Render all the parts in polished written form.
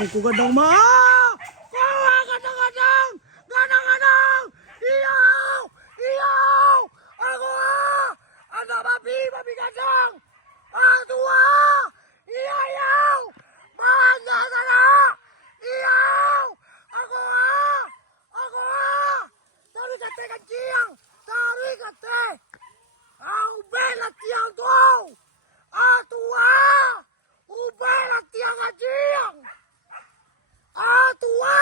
Aku kadang mah. Kadang-kadang. Kadang-kadang. Iyaw. Iyaw. Aku ada babi kadang. Tua. Iyaw. Mana sana. Iyaw. Aku. Tarik kate kancing. Tarik kate. Au belat tiang tuau. Tua. Ubelat tiang kancing. Tua.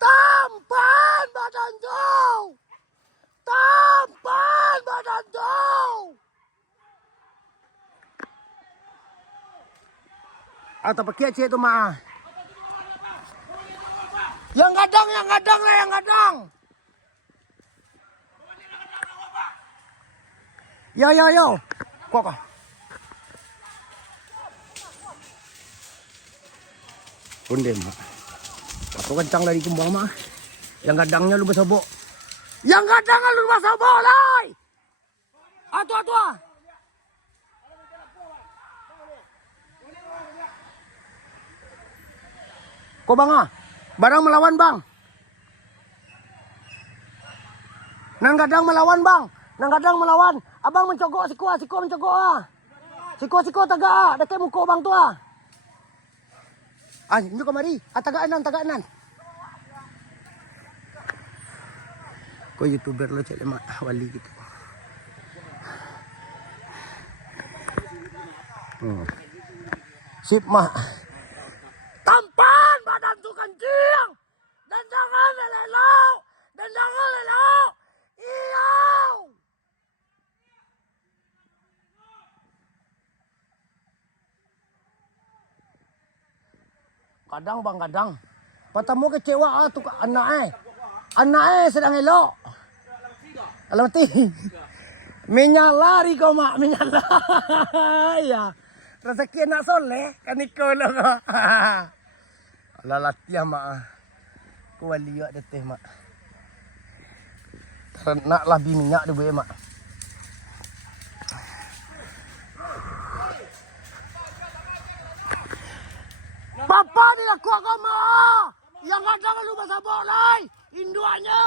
Tampan badan kau. Tampan badan kau. Atau pakai cek tu mah. Yang kadang lah, yang kadang. Yo. Kok. Kondem. Aku kencang dari kembang mah. Yang kadangnya lu basobok. Yang kadangnya lu basobok lai. Atu. Kok bang ah? Barang melawan bang. Nang kadang melawan bang. Nang kadang melawan. Abang mencogok siko mencogok ah. Siko tagak ah. Dekat muka bang tu ah. Ah, injuk kemari. Tagakanan. Kau YouTuber lo cek lemak wali gitu. Sip mak. Tampan badan tu kencing. Dan jangan lelok. Iyaw. Kadang. Patamu kecewa tu anak sedang elok. Alam ti. Menyalari kau mak, menyalari ya. Rezeki nak soleh kan ikut lo kau. Alah latihan mak. Ku wali yak deteh mak. Nak lah minyak dia boleh mak. Papa ni aku agama. Yang kadang lu basabok lai. Induannya.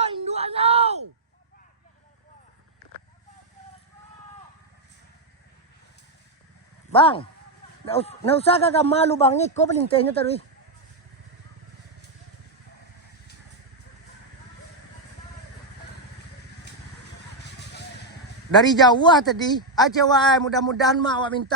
Bang, nak usah kagak malu bang, iko pelintehnya tadi. Dari jauh tadi, aja mudah-mudahan mak awak minta.